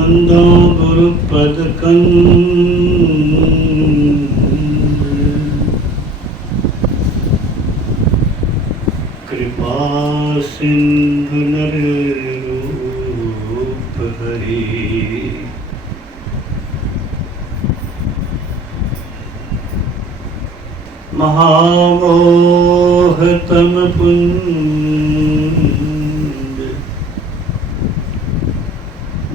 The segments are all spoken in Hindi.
बंदो गुरुपद कृपा सिंधु नर रूप हरि महामोह तम पुंज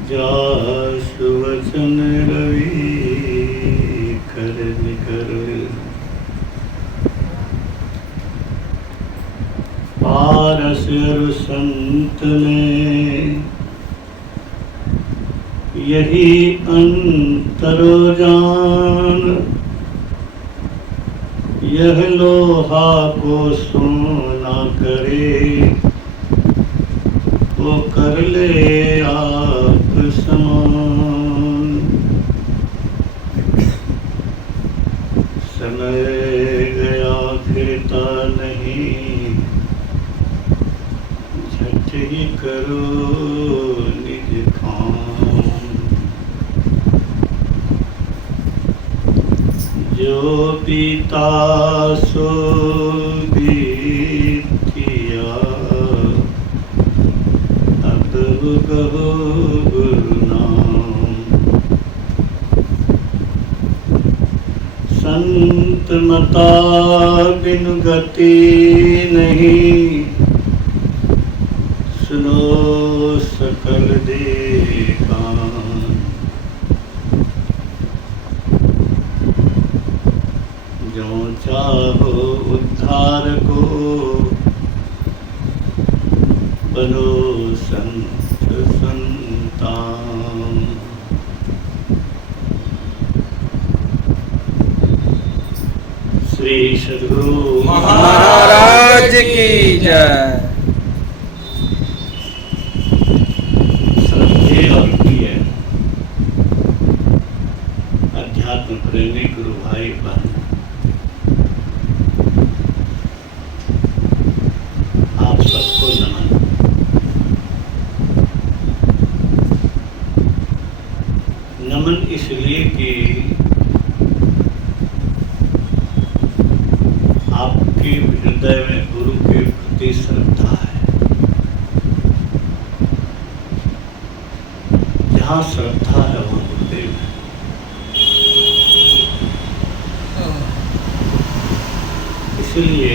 जासु वचन रवि कर निकर पारस अरु संत में यही अंतरो जान यह लोहा को सोना करे वो कर ले आप समान समय गया फिरता नहीं झट ही करो निज काम जो पीता सो बीतिया अब कहो गुरु नाम संत मता बिनु गति नहीं सुनो सकल देखा जो चाहो उद्धार को बनो संत संतान श्री सद्गुरु महाराज की जय। श्रद्धेय और प्रिय अध्यात्म प्रेमी गुरु भाई बहन, आप सबको नमन। नमन इसलिए कि आपके हृदय में गुरु के प्रति श्रद्धा है। जहाँ श्रद्धा है वहाँ गुरुदेव है। इसलिए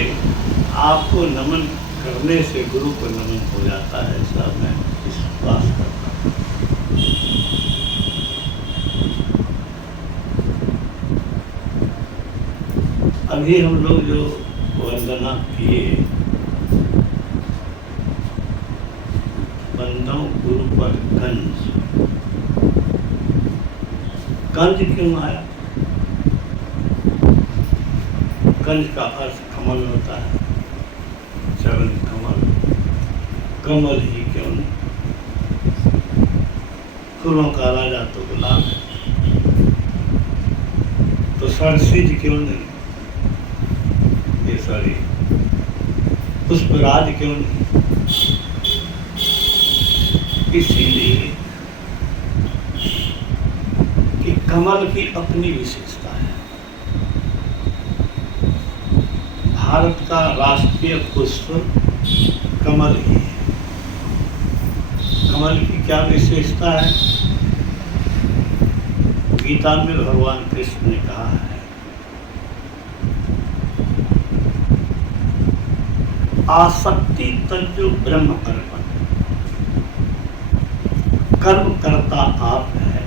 आपको नमन करने से गुरु को नमन हो जाता है, ऐसा मैं विश्वास करता हूँ। अभी हम लोग जो वंदना किए, बंदों गुरु पर कंज, कंज क्यों आया? कंज का अर्थ कमल होता है, चरण कमल, कमल ही क्यों नहीं? फूलों का राजा तो गुलाब है, तो सरसिज क्यों नहीं? ये सारी पुष्पराज क्यों नहीं? इसीलिए कि कमल की अपनी विशेषता है। भारत का राष्ट्रीय पुष्प कमल ही है। कमल की क्या विशेषता है? गीता में भगवान कृष्ण ने कहा है, आसक्ति तज्जो ब्रह्म अर्पण। कर्म करता आप है,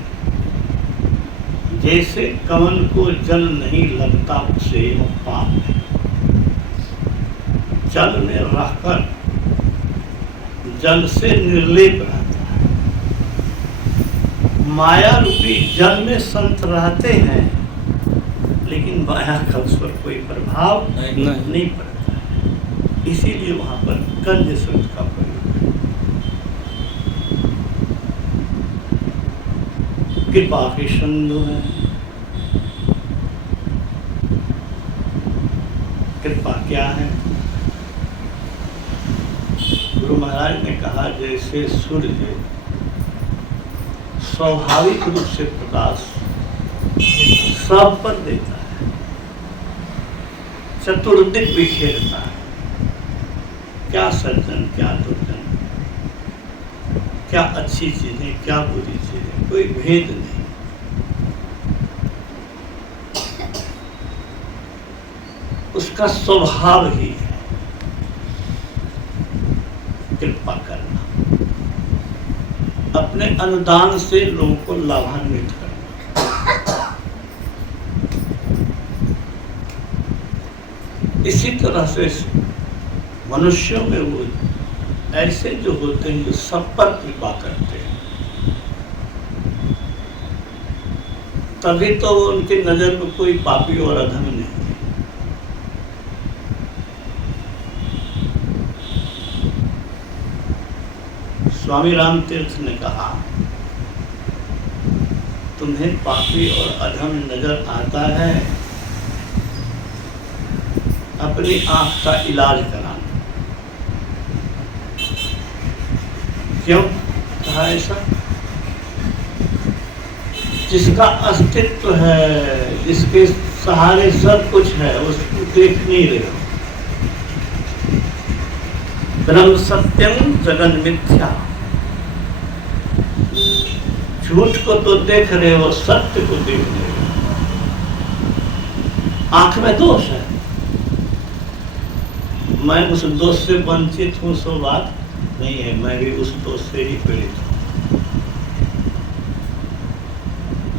जैसे कमल को जल नहीं लगता उसे वो पाप है। जल में रहकर जल से निर्लेप रहता है। माया रूपी जल में संत रहते हैं, लेकिन माया का उस पर कोई प्रभाव नहीं पड़ता। इसीलिए वहां पर कंज शब्द का प्रयोग है। कृपा के सिंधु है। कृपा क्या है? गुरु महाराज ने कहा, जैसे सूर्य स्वाभाविक रूप से प्रकाश सब पर देता है, चतुर्दिक बिखेरता है। क्या सज्जन, क्या दुर्जन, क्या अच्छी चीजें, क्या बुरी चीजें, कोई भेद नहीं। उसका स्वभाव ही है कृपा करना, अपने अनुदान से लोगों को लाभान्वित करना। इसी तरह से मनुष्यों में वो ऐसे जो होते हैं जो सब पर कृपा करते हैं, तभी तो उनकी नजर में कोई पापी और अधम नहीं है। स्वामी राम तीर्थ ने कहा, तुम्हें पापी और अधम नजर आता है, अपनी आंख का इलाज कराना। क्यों कहा ऐसा? जिसका अस्तित्व है, जिसके सहारे सब कुछ है, उसको देख नहीं रहे हो। ब्रह्म सत्यम जगन मिथ्या, झूठ को तो देख रहे हो, सत्य को देख रहे हो। आंख में दोष है, मैं उस दोष से वंचित हूं, सो बात नहीं है, मैं भी उस दोष से ही पीड़ित हूं।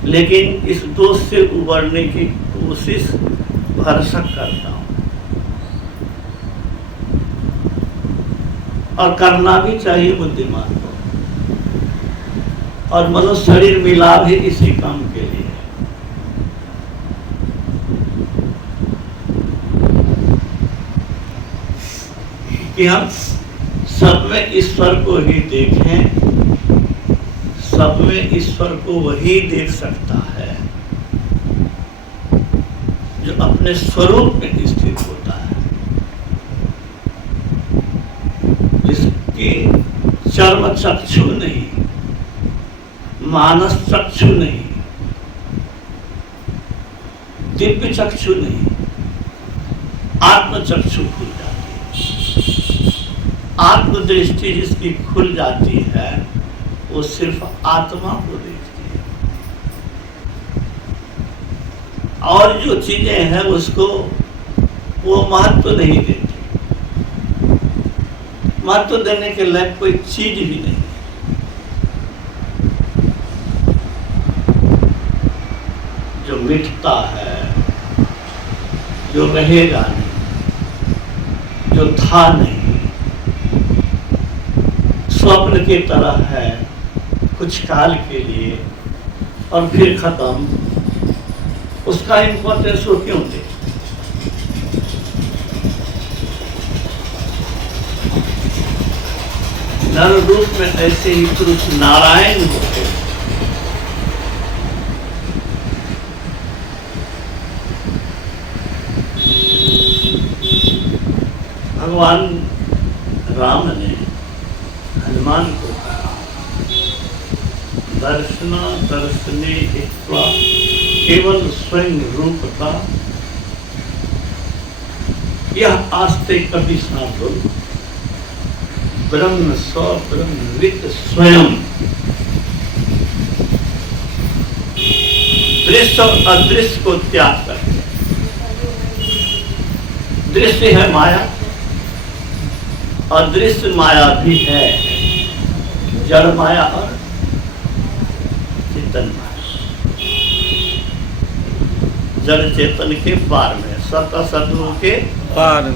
लेकिन इस दोष से उबरने की कोशिश भरसक करता हूं, और करना भी चाहिए बुद्धिमान को। और मनुष्य शरीर मिला भी इसी काम के लिए है। कि हम सब में ईश्वर को ही देखें, सब में ईश्वर को वही देख सकता है जो अपने स्वरूप में स्थित होता है, जिसके चर्म चक्षु नहीं, मानस चक्षु नहीं, दिव्य चक्षु नहीं, आत्म चक्षु खुल जाती है। आत्मदृष्टि जिसकी खुल जाती है, वो सिर्फ आत्मा को देखती है, और जो चीजें हैं उसको वो महत्व नहीं देती। महत्व देने के लायक कोई चीज भी नहीं। जो मिटता है, जो रहेगा नहीं, जो था नहीं, स्वप्न की तरह है, कुछ काल के लिए और फिर खत्म, उसका इंपॉर्टेंस वो क्यों दे? नर रूप में ऐसे ही पुरुष नारायण होते हैं। भगवान राम ने हनुमान को कहा, दर्शना दर्शने हित्वा केवल स्वयं रूप का, यह आस्ते कभी साधो ब्रह्म स्व ब्रह्मविद स्वयं। दृश्य और अदृश्य को त्याग कर, दृश्य है माया, अदृश्य माया भी है, जड़ माया और चेतन माया। जड़ चेतन के पार में, सत असतों के पार में,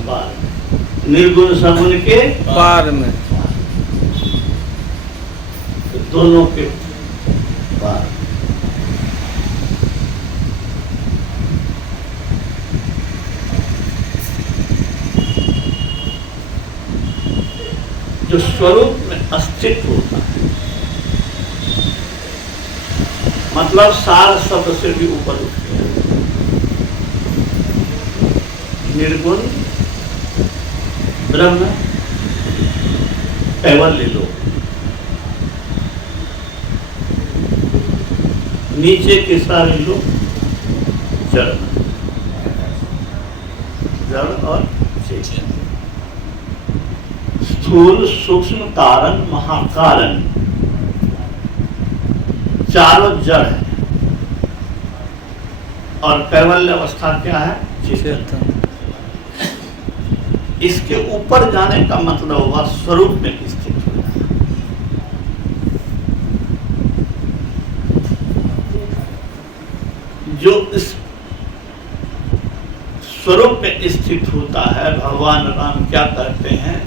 निर्गुण सगुण के पार में, तो दोनों के पार। जो स्वरूप में अस्तित्व होता है, मतलब सार शब्द से भी ऊपर उठ गया, निर्गुण ब्रह्म कैवल्य लोक। नीचे के सारे लोग जड़ और चेतन। स्थूल सूक्ष्म कारण महाकारण चारों जड़ है और कैवल्य अवस्था क्या है? चेतन। इसके ऊपर जाने का मतलब हुआ स्वरूप में स्थित हो जाना। जो इस स्वरूप में स्थित होता है, भगवान राम क्या कहते हैं?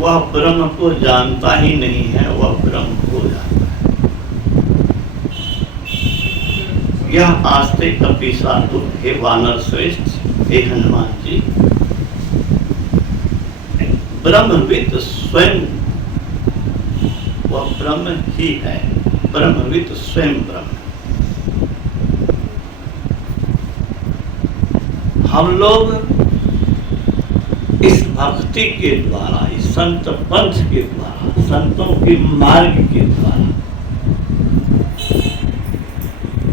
वह ब्रह्म को जानता ही नहीं है, वह ब्रह्म हो जाता है। यह आस्तिक कपिसाधु हे वानर श्रेष्ठ, हे हनुमान जी, ब्रह्मविद स्वयं वह ब्रह्म ही है। ब्रह्मविद स्वयं ब्रह्म। हम लोग इस भक्ति के द्वारा, इस संत पंथ के द्वारा, संतों के मार्ग के द्वारा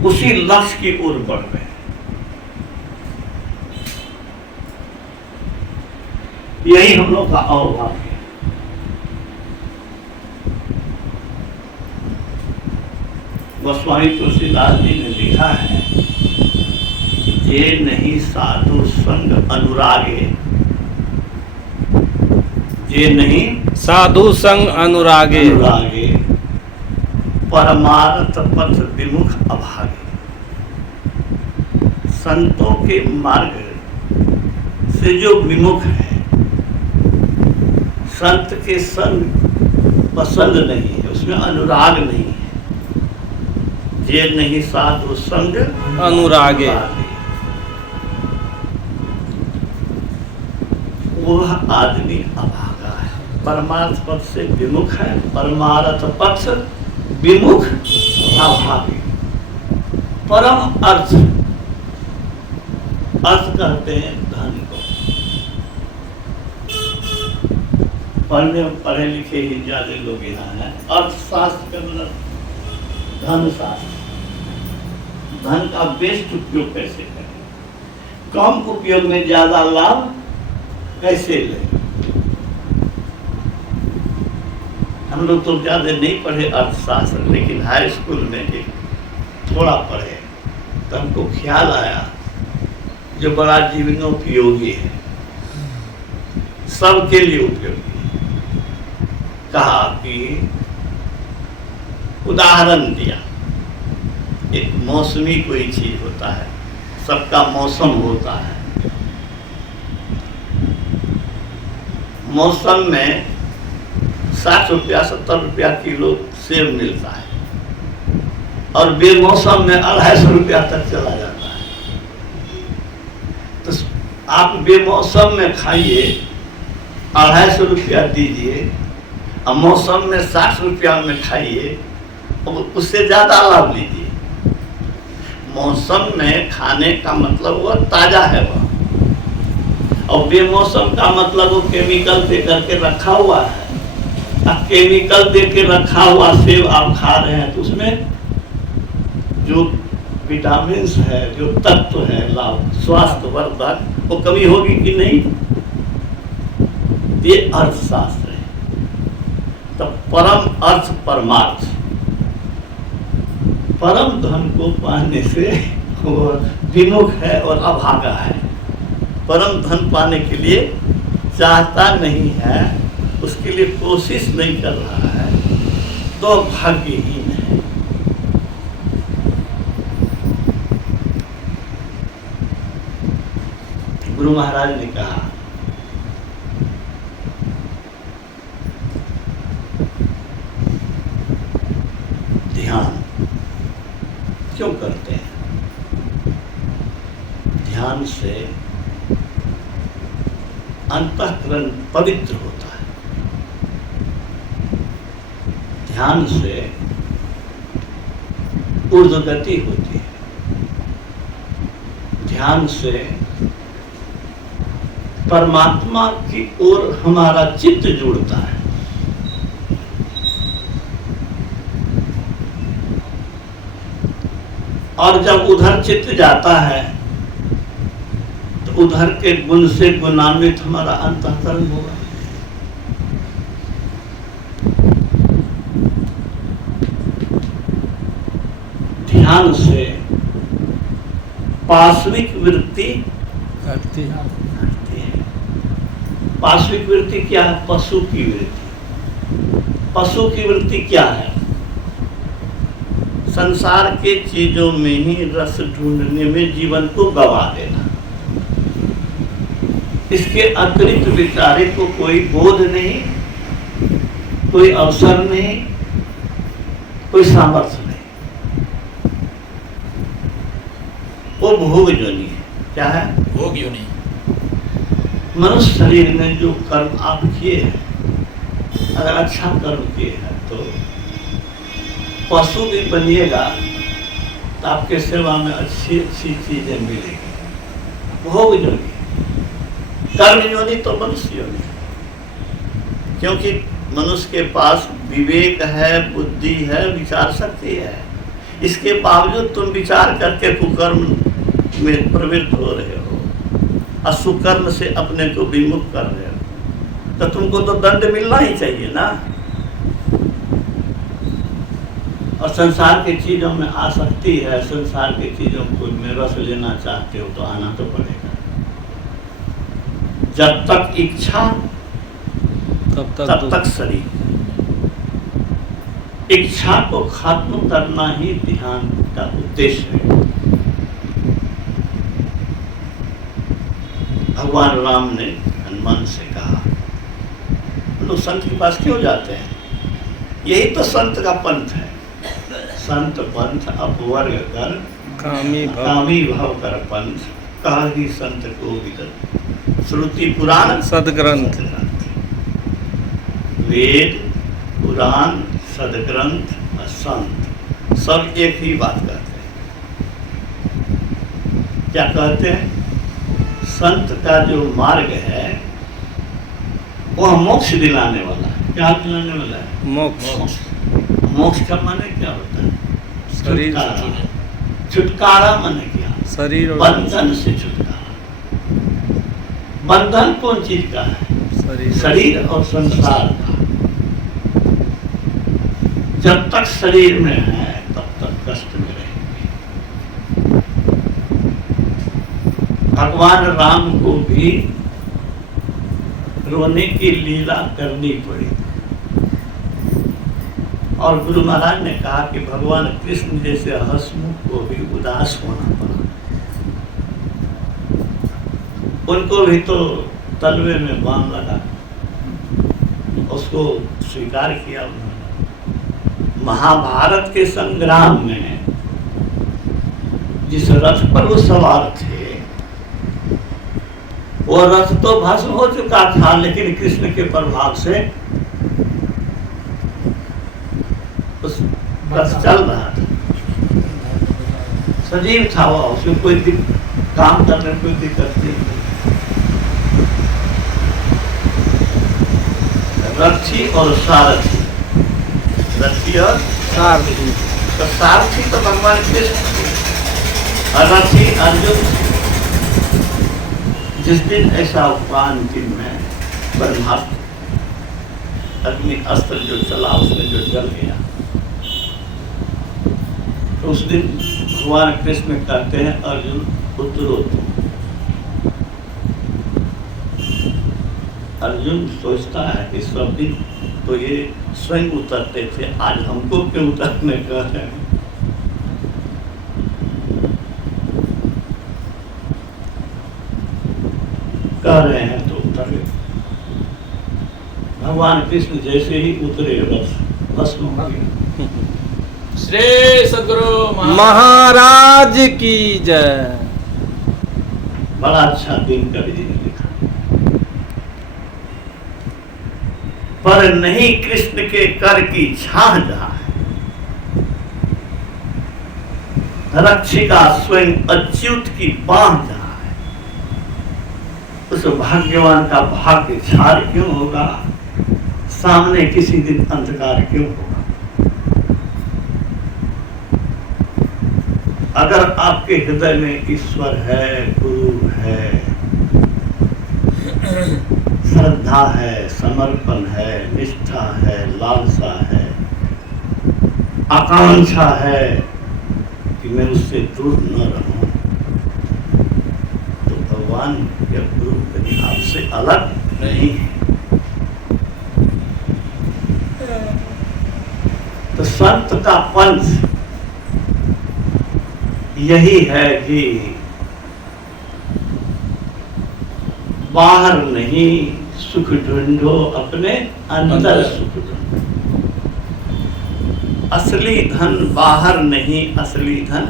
उसी लक्ष्य की ओर बढ़ रहे हैं। यही हम लोग का अवभाग्य है। गोस्वामी तुलसीदास जी ने लिखा है, ये नहीं साधु संग अनुरागे, ये नहीं साधु संग अनुरागे, परमार्थ पथ विमुख अभागे। संतों के मार्ग से जो विमुख है, संत के संग पसंद नहीं है, उसमें अनुराग नहीं है, ये नहीं साधु संग अनुरागे, वह आदमी अभागा है, परमार्थ पथ से विमुख है। परमार्थ पथ विमुख अभागी। परम अर्थ, अर्थ कहते हैं धन को। पढ़े लिखे ही ज्यादा लोग यहाँ हैं। अर्थशास्त्र का मतलब धन शास्त्र। धन का बेस्ट उपयोग कैसे करें, कम उपयोग में ज्यादा लाभ कैसे लें। हम लोग तो ज्यादा नहीं पढ़े अर्थशास्त्र, लेकिन हाई स्कूल में एक थोड़ा पढ़े तो हमको ख्याल आया जो बड़ा जीवनोपयोगी है, सबके लिए उपयोगी है। कहा कि उदाहरण दिया, एक मौसमी कोई चीज होता है, सबका मौसम होता है। मौसम में 60 रुपया 70 रुपया किलो सेब मिलता है और बेमौसम में 250 रुपया तक चला जाता है। तो आप बेमौसम में खाइए, 250 रुपया दीजिए, और मौसम में 60 रुपया में खाइए, उससे ज्यादा लाभ लीजिए। मौसम में खाने का मतलब वह ताजा है वह, और बेमौसम का मतलब वो केमिकल दे करके रखा हुआ है। अब केमिकल दे के रखा हुआ सेब आप खा रहे हैं तो उसमें जो विटामिन्स है, जो तत्व है लाभ स्वास्थ्यवर्धक, वो कमी होगी कि नहीं। ये अर्थशास्त्र है। तो परम अर्थ परमार्थ, परम धन को पाने से वो विमुख है और अभागा है। परम धन पाने के लिए चाहता नहीं है, उसके लिए कोशिश नहीं कर रहा है, तो भाग्यहीन है। गुरु महाराज ने कहा, ध्यान क्यों करते हैं? ध्यान से अंतःकरण पवित्र होता है। ध्यान से ऊर्ध्वगति होती है। ध्यान से परमात्मा की ओर हमारा चित्त जुड़ता है। और जब उधर चित्त जाता है तो उधर के गुण से गुणान्वित हमारा अंतःकरण होगा। ध्यान से पाश्विक वृत्ति करती है। पाश्विक वृत्ति क्या है? पशु की वृत्ति। पशु की वृत्ति क्या है? संसार के चीजों में ही रस ढूंढने में जीवन को गवा देना। इसके अतिरिक्त विचारे को कोई बोध नहीं, कोई अवसर नहीं, कोई सामर्थ्य नहीं। वो भोग योनि है। क्या है? भोग योनि। मनुष्य शरीर में जो कर्म आप किए हैं, अगर अच्छा कर्म किए हैं तो पशु भी बनिएगा तो आपके सेवा में अच्छी अच्छी चीजें मिलेगी। भोग योनि। कर्म योनि तो मनुष्य योनि, क्योंकि मनुष्य के पास विवेक है, बुद्धि है, विचार शक्ति है। इसके बावजूद तुम विचार करके कुकर्म में प्रवृत्त हो रहे हो और सुकर्म से अपने को विमुख कर रहे हो, तो तुमको तो दंड मिलना ही चाहिए ना। और संसार की चीजों में आसक्ति है, संसार की चीजों को में रस लेना चाहते हो तो आना तो पड़ेगा। जब तक इच्छा तब तक शरीर। इच्छा को खत्म करना ही ध्यान का उद्देश्य है। भगवान राम ने हनुमान से कहा, लोग संत के पास क्यों जाते हैं? यही तो संत का पंथ है। संत पंथ अपवर्ग कर कामी भाव कर पंथ, कहा ही संत को विदत। श्रुति पुराण सदग्रंथ। वेद पुराण सदग्रंथ और संत सब एक ही बात कहते हैं। क्या कहते हैं? संत का जो मार्ग है वह मोक्ष दिलाने वाला है। क्या दिलाने वाला है? मोक्ष। मोक्ष का माने क्या होता है? शरीर। छुटकारा माने क्या? शरीर। बंधन से छुटकारा। बंधन कौन चीज का है? शरीर और संसार का। जब तक शरीर में है तब तक कष्ट में रहेंगे। भगवान राम को भी रोने की लीला करनी पड़ी और गुरु महाराज ने कहा कि भगवान कृष्ण जैसे हंसमुख को भी उदास होना पड़ा। उनको भी तो तलवे में बाण लगा, उसको स्वीकार किया उन्होंने। महाभारत के संग्राम में जिस रथ पर वो सवार थे वो रथ तो भस्म हो चुका था, लेकिन कृष्ण के प्रभाव से उस रथ चल रहा था, सजीव था वो, उसमें कोई काम करने में कोई दिक्कत नहीं। रथी और सारथी, रथी और सारथी। तो सारथी तो भगवान कृष्ण और रथी अर्जुन। जिस दिन ऐसा हुआ अंतिम में ब्रह्मास्त्र अग्नि अस्त्र जो चला उसमें जो जल गया, तो उस दिन भगवान कृष्ण कहते हैं अर्जुन उतरो तुम। अर्जुन सोचता है कि सब दिन तो ये स्वयं उतरते थे, आज हमको क्यों उतरने का है। कह रहे हैं तो उतर गए। भगवान कृष्ण जैसे ही उतरे रथ भस्म हो गया। श्री सद्गुरु महाराज की जय। बड़ा अच्छा दिन कवि जी ने लिखा। पर नहीं कृष्ण के कर की छाह जहाँ है, रक्षिका स्वयं अच्युत की बाह जहाँ है, उस भाग्यवान का भाग्य छार क्यों होगा, सामने किसी दिन अंधकार क्यों होगा। अगर आपके हृदय में ईश्वर है, गुरु है, श्रद्धा है, समर्पण है, निष्ठा है, लालसा है, आकांक्षा है कि मैं उससे दूर न रहूं, तो भगवान या गुरु कभी आपसे अलग नहीं है। तो संत का पंथ यही है कि बाहर नहीं सुख ढूंढो, अपने अंदर सुख ढूंढो। असली धन बाहर नहीं, असली धन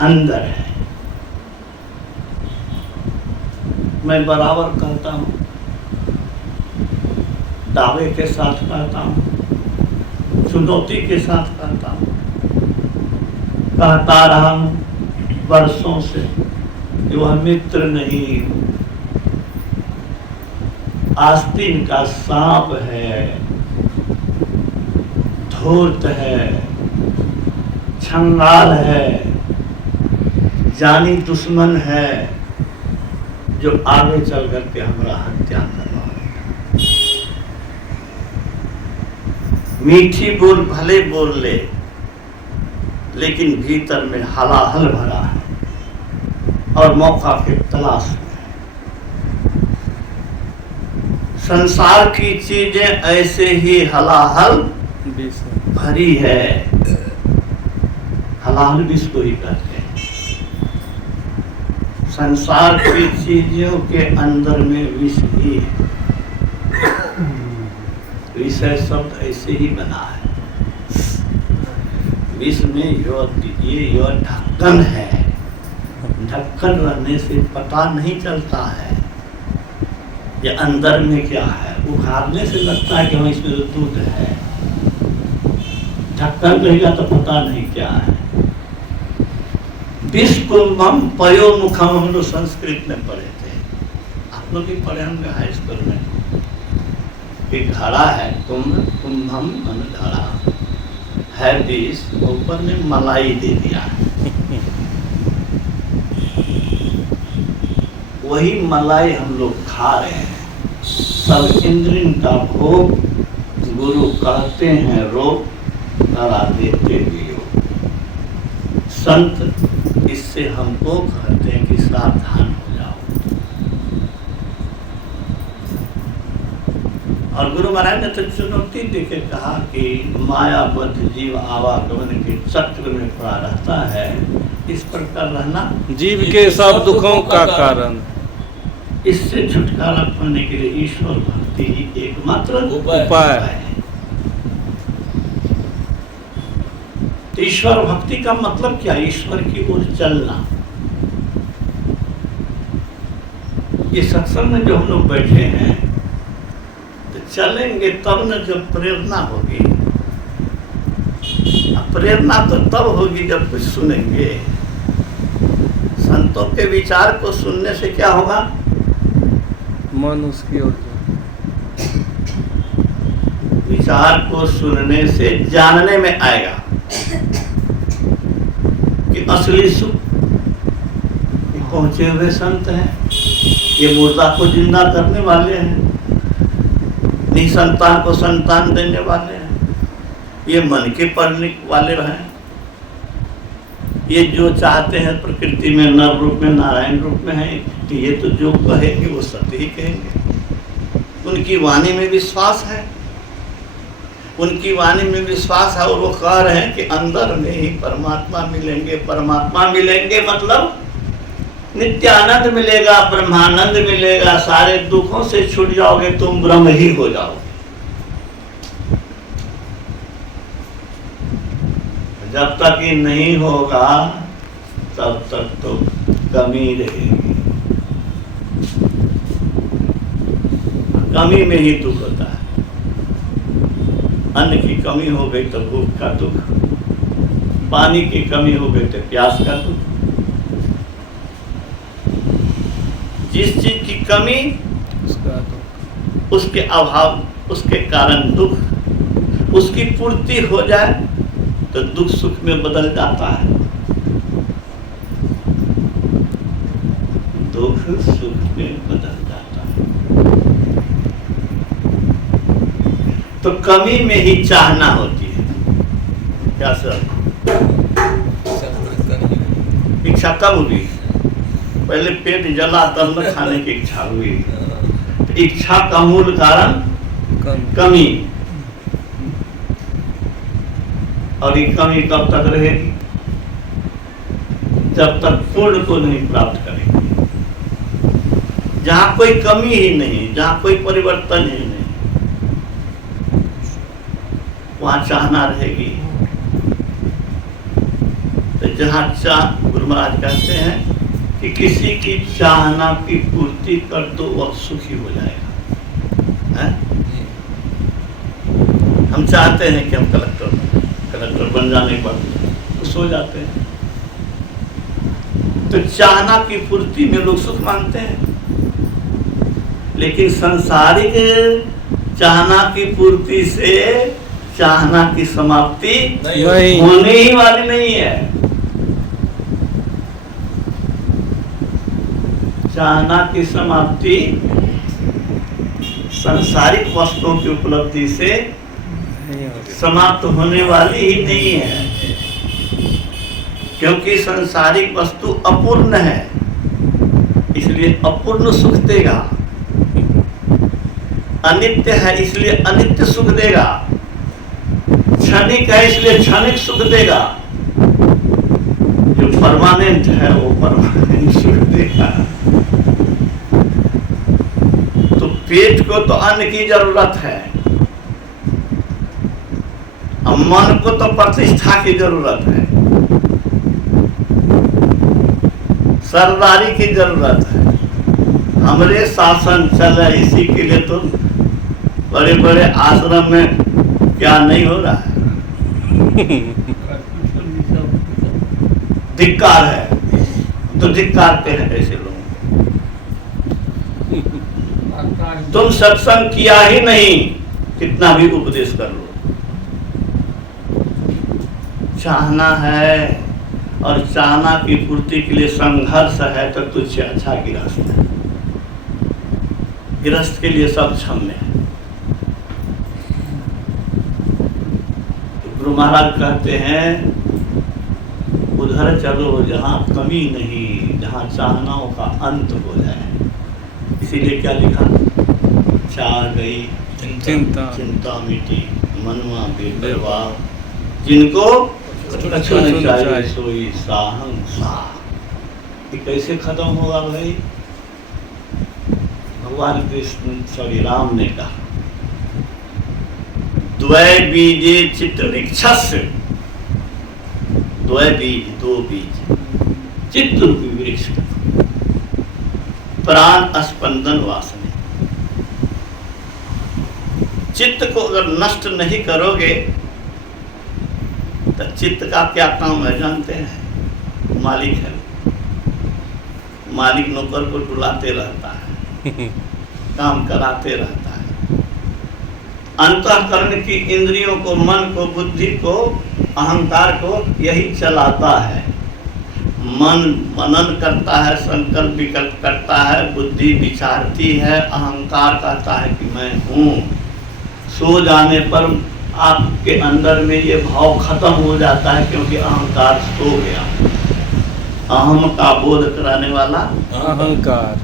अंदर है। मैं बराबर कहता हूं, दावे के साथ कहता हूं, चुनौती के साथ कहता हूं, कहता रहा हूं वर्षों से कि वह मित्र नहीं, आस्तीन का सांप है, धूर्त है, छंगाल है, जानी दुश्मन है, जो आगे चल करके हमारा हत्या करवा देगा। मीठी बोल भले बोल ले, लेकिन भीतर में हलाहल भरा है और मौका के तलाश में। संसार की चीजें ऐसे ही हलाहल भरी है, हलाहल विष को ही कहते हैं। संसार की चीजों के अंदर में विष ही है। विषय शब्द ऐसे ही बना है। विष में ये ढक्कन है, ढक्कन रहने से पता नहीं चलता है ये अंदर में क्या है। उखाड़ने से लगता है कि हम इसमें तो दूध है, ढक्कन रहेगा तो पता नहीं क्या है। विषकुंभम पयोमुखम हम लोग संस्कृत में पढ़े थे, आप लोग भी पढ़े होंगे हाई स्कूल में। एक घड़ा है, कुंभम घड़ा है, विष, ऊपर में मलाई दे दिया है। वही मलाई हम लोग खा रहे हैं। सब इंद्रियों का भोग गुरु कहते हैं रोग, करा देते भी हो। संत इससे हमको कहते हैं कि सावधान हो जाओ। और गुरु महाराज ने तो चुनौती देके कहा कि मायाबद्ध जीव आवागमन के चक्र में पड़ा रहता है, इस प्रकार रहना जीव के सब दुखों का कारण। इससे छुटकारा पाने के लिए ईश्वर भक्ति ही एकमात्र उपाय है। ईश्वर भक्ति का मतलब क्या? ईश्वर की ओर चलना। ये सत्संग में जो हम लोग बैठे हैं तो चलेंगे तब न जब प्रेरणा होगी। प्रेरणा तो तब होगी जब कुछ सुनेंगे। संतों के विचार को सुनने से क्या होगा? मन उसकी ओर विचार को सुनने से जानने में आएगा कि असली सुख पहुंचे हुए संत हैं, ये मुर्दा को जिंदा करने वाले हैं, निसंतान को संतान देने वाले हैं, ये मन के पढ़ने वाले रहे, ये जो चाहते हैं प्रकृति में नर रूप में नारायण रूप में है, तो ये तो जो कहेंगे वो सत्य ही कहेंगे। उनकी वाणी में विश्वास है, उनकी वाणी में विश्वास है, और वो कह रहे हैं कि अंदर में ही परमात्मा मिलेंगे। परमात्मा मिलेंगे मतलब नित्यानंद मिलेगा, ब्रह्मानंद मिलेगा, सारे दुखों से छूट जाओगे, तुम ब्रह्म ही हो जाओगे। जब तक ये नहीं होगा तब तक तो कमी रहेगी। कमी में ही दुख होता है। अन्न की कमी हो गई तो भूख का दुख, पानी की कमी हो गई तो प्यास का दुख। जिस चीज की कमी उसके अभाव, उसके कारण दुख, उसकी पूर्ति हो जाए तो दुख सुख में बदल जाता है। दुख सुख में बदल जाता है। तो कमी में ही चाहना होती है। क्या सर? इच्छा कब हुई? पहले पेट जला तब न खाने की इच्छा हुई। तो इच्छा का मूल कारण कमी। और ये कमी कब तक रहेगी? जब तक पूर्ण को नहीं प्राप्त करेगी। जहां कोई कमी ही नहीं, जहां कोई परिवर्तन ही नहीं, वहां चाहना रहेगी। तो जहां गुरु महाराज कहते हैं कि किसी की चाहना की पूर्ति कर दो, वह सुखी हो जाएगा। है? हम चाहते हैं कि हम कलेक्टर बन जाने पर खुश हो जाते हैं। तो चाहना की पूर्ति में लोग सुख मानते हैं, लेकिन संसारिक चाहना की पूर्ति से चाहना की समाप्ति नहीं होने ही वाली नहीं है। चाहना की समाप्ति सांसारिक वस्तुओं की उपलब्धि से समाप्त होने वाली ही नहीं है, क्योंकि सांसारिक वस्तु अपूर्ण है, इसलिए अपूर्ण सुख देगा। अनित्य है इसलिए अनित्य सुख देगा। क्षणिक है इसलिए क्षणिक सुख देगा। जो परमानेंट है वो परमानेंट सुख देगा। तो पेट को तो अन्न की जरूरत है, और मन को तो प्रतिष्ठा की जरूरत है, सरदारी की जरूरत है। हमरे शासन चले इसी के लिए तो बड़े बड़े आश्रम में क्या नहीं हो रहा है। धिक्कार है, तो धिक्कारते हैं ऐसे लोग। तुम सत्संग किया ही नहीं, कितना भी उपदेश कर लो। चाहना है और चाहना की पूर्ति के लिए संघर्ष है, तो तुझसे अच्छा गृहस्थ है। गृहस्थ के लिए सब क्षम्य है। गुरु महाराज कहते हैं उधर चलो जहां कमी नहीं, जहां चाहनाओं का अंत हो जाए। इसीलिए क्या लिखा? चाह गई चिंता मिटी, मनवा बेपरवाह, जिनको कछुन चाहिए सोई साहं साह। ये कैसे खत्म होगा भाई? भगवान कृष्ण राम ने कहा, द्वय बीजे चित्त वृक्षस्य, द्वय बीज, दो बीज, चित्त रूपी वृक्ष, प्राण स्पंदन वासने। चित्त को अगर नष्ट नहीं करोगे तो चित्त का क्या काम है जानते हैं? मालिक है, मालिक नौकर को बुलाते रहता है, काम कराते रहता है। अंतःकरण की इंद्रियों को, मन को, बुद्धि को, अहंकार को यही चलाता है। मन मनन करता है, संकल्प विकल्प करता है, बुद्धि विचारती है, अहंकार कहता है कि मैं हूँ। सो जाने पर आपके अंदर में ये भाव खत्म हो जाता है, क्योंकि अहंकार सो गया। अहम का बोध कराने वाला अहंकार।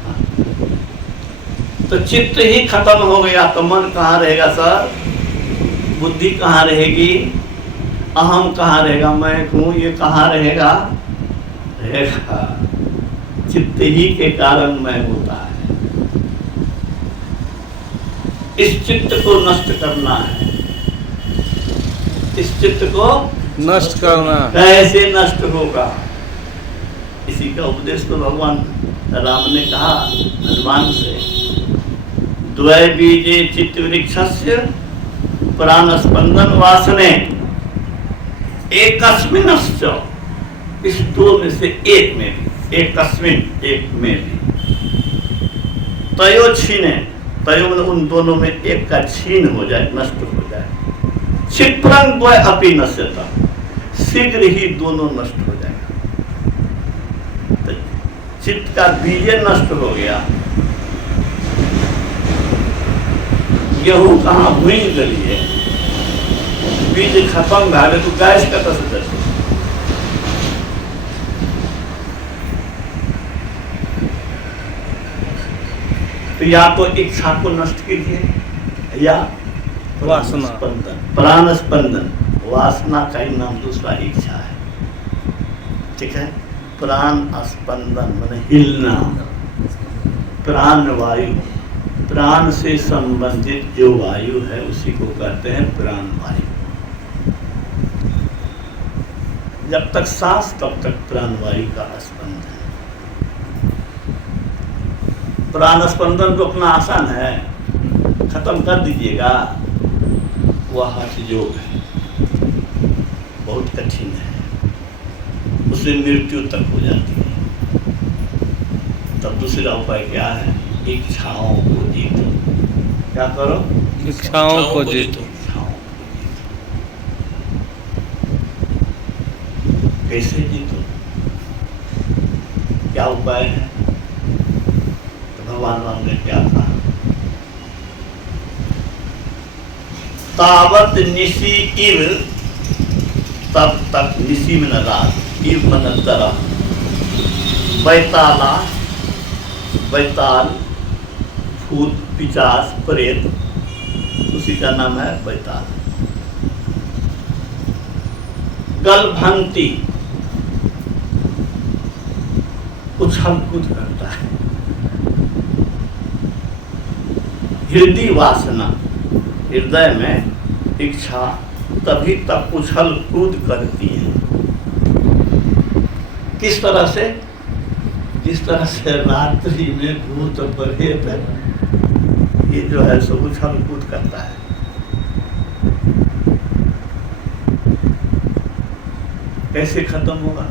तो चित्त ही खत्म हो गया तो मन कहाँ रहेगा सर? बुद्धि कहाँ रहेगी? अहम कहाँ रहेगा? मैं हूँ ये कहाँ रहेगा? रहेगा चित्त ही के कारण मैं होता है। इस चित्त को नष्ट करना है। इस चित्त को नष्ट करना कैसे नष्ट होगा? इसी का उपदेश तो भगवान राम ने कहा हनुमान से, द्वय बीजे चित्त वृक्षस्य प्राण स्पंदन वासने एकस्मिनश्च, इस दो में से एक में भी, एकस्मिन एक में भी, तयो छीने, तयो मतलब उन दोनों में एक का छीन हो जाए, नष्ट हो जाए। क्षिप्रं द्वय अपि नश्यता, शीघ्र ही दोनों नष्ट हो जाएगा। तो चित्त का बीज नष्ट हो गया। गेहूं कहाँ भूंज गलिए, बीज खत्म भागे तो गैस का तस दे। तो या तो इच्छा को नष्ट कीजिए या वासना। स्पंदन, प्राण स्पंदन। वासना का ही नाम दूसरा इच्छा है, ठीक है। प्राण स्पंदन माने हिलना, प्राण वायु, प्राण से संबंधित जो वायु है उसी को कहते हैं प्राण वायु। जब तक सांस तब तक प्राण वायु का स्पंदन। प्राण स्पंदन रोकना आसान है, खत्म कर दीजिएगा, वह हठ योग है, बहुत कठिन है, उससे मृत्यु तक हो जाती है। तब दूसरा उपाय क्या है? इच्छाओं को जीतो। क्या करो? इच्छाओं को जीतो। इच्छाओं को जीतो। कैसे जीतो? क्या उपाय है? तो भगवान राम ने क्या कहा? तावत निशी इव, तब तक, निशी में रात, इव मन तरह, बैताला, बैताल, भूत, पिशाच, प्रेत, उसी का नाम है बैताल। गलभंती, उछल कूद करता है। हृदय वासना, हृदय में इच्छा तभी तक उछल कूद करती है। किस तरह से? जिस तरह से रात्रि में भूत प्रेत ये जो है सब उछल कूद करता है। कैसे खत्म होगा?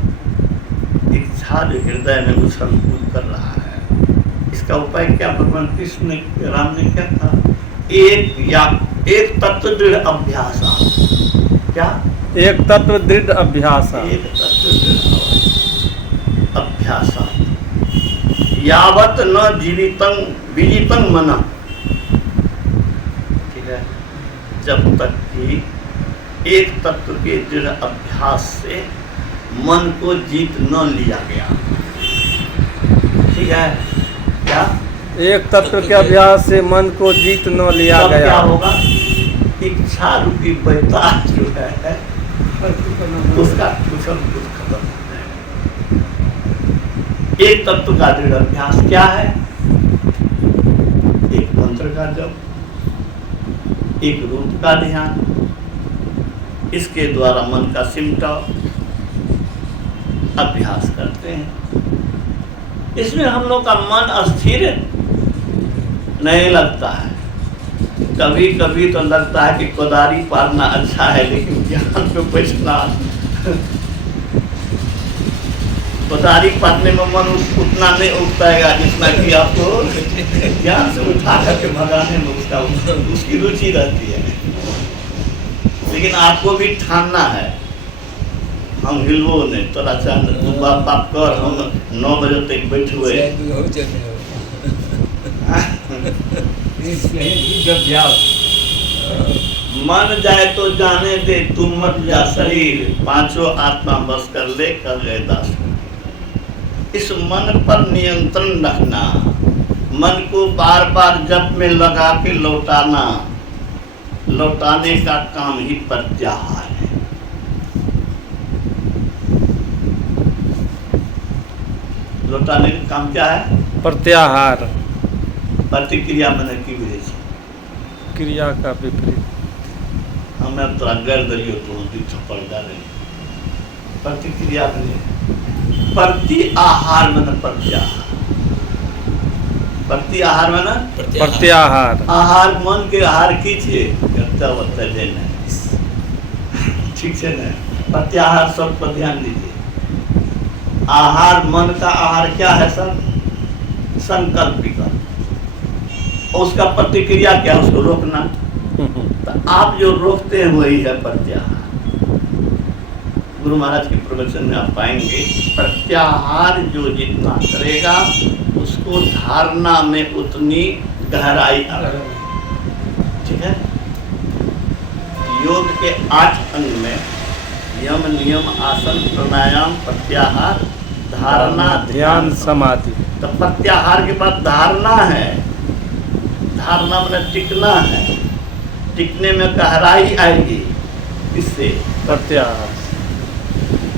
इच्छा जो हृदय में उछल कूद कर रहा है, इसका उपाय क्या? भगवान कृष्ण ने, राम ने क्या कहा? एक तत्व दृढ़ अभ्यास। क्या? एक तत्व दृढ़ अभ्यास। एक तत्व दृढ़ अभ्यास। यावत न जीवितं विजितं मन, ठीक है, जब तक कि एक तत्व के दृढ़ अभ्यास से मन को जीत न लिया गया, ठीक है। क्या? एक तत्व के अभ्यास से मन को जीत न लिया गया। क्या होगा? इच्छा रूपी बैताल जो है उसका कुशल कुछ खत्म हो जाएगा। एक तत्व का दृढ़ अभ्यास क्या है? एक मंत्र का जप, एक रूप का ध्यान, इसके द्वारा मन का सिमटाव अभ्यास करते हैं। इसमें हम लोग का मन अस्थिर नहीं लगता है। कभी कभी तो लगता है कि कोदारी पारना अच्छा है, लेकिन ज्ञान पे बैठना, कोदारी पारने में मन उतना नहीं उठता है जितना कि आपको ज्ञान से उठा करके भगाने में उसका उसकी रुचि रहती है। लेकिन आपको भी ठानना है, हम हिलवो नहीं, तोरा चाहे बाप कर, हम 9 बजे तक बैठे हुए। मन जाए तो जाने दे, तुम मत जा शरीर, पांचों आत्मा बस कर ले, कर ले दास। इस मन पर नियंत्रण रखना, मन को बार बार जप में लगा के लौटाना, लौटाने का काम ही प्रत्याहार है। लौटाने का काम क्या है? प्रत्याहार। प्रतिक्रिया मैंने की बुझे, क्रिया का विपरीत। हमें तोरा गैर दलियो तो थप्पड़ डाले। प्रतिक्रिया मैंने प्रति आहार मैंने प्रत्याहार। प्रति आहार मैंने प्रत्याहार। आहार मन के आहार की छे करता होता लेना, ठीक है ना। प्रत्याहार सब पर ध्यान दीजिए। आहार मन का आहार क्या है सर? संकल्प विकल्प। उसका प्रतिक्रिया क्या? उसको रोकना। तो आप जो रोकते हैं वही है प्रत्याहार। गुरु महाराज के प्रवचन में आप पाएंगे, प्रत्याहार जो जितना करेगा उसको धारणा में उतनी गहराई आएगी। ठीक है। योग के 8 अंग में यम, नियम, आसन, प्राणायाम, प्रत्याहार, धारणा, ध्यान, समाधि। तो प्रत्याहार के बाद धारणा है। धारणा मतलब टिकना है। टिकने में गहराई आएगी। इससे प्रत्याहार।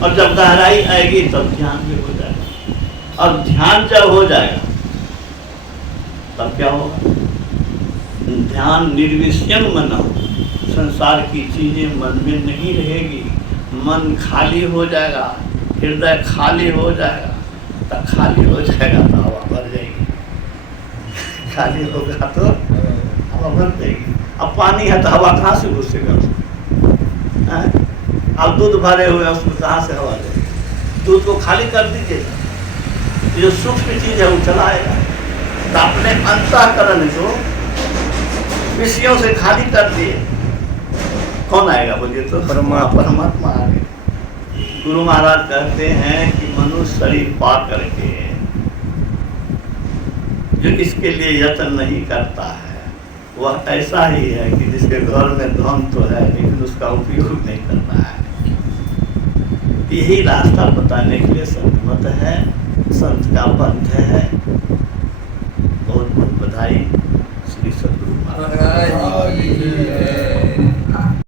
और जब गहराई आएगी तब ध्यान भी हो जाएगा। और ध्यान जब हो जाएगा तब क्या होगा? ध्यान निर्विषयम मन हो, संसार की चीजें मन में नहीं रहेगी, मन खाली हो जाएगा, हृदय खाली हो जाएगा। तब खाली हो जाएगा तो हवा भर जाएगी। खाली होगा तो हवा भर जाएगी। अब पानी है तो हवा कहाँ से घुसेगा? अब दूध भरे हुए हैं उसमें कहाँ से हवा जाएगी? दूध को खाली कर दीजिएगा, जो सूक्ष्म चीज है वो चलाएगा। तो अपने अंतःकरण को विषयों से खाली कर दिए, कौन आएगा बोलिए? तो परमात्मा आएगा। गुरु महाराज कहते हैं कि मनुष्य शरीर पा करके जो इसके लिए यत्न नहीं करता है वह ऐसा ही है कि जिसके घर में धन तो है लेकिन उसका उपयोग नहीं करता है। यही रास्ता बताने के लिए संत है, संत का पंथ है। बहुत बहुत बधाई श्री सद्गुरु महाराज।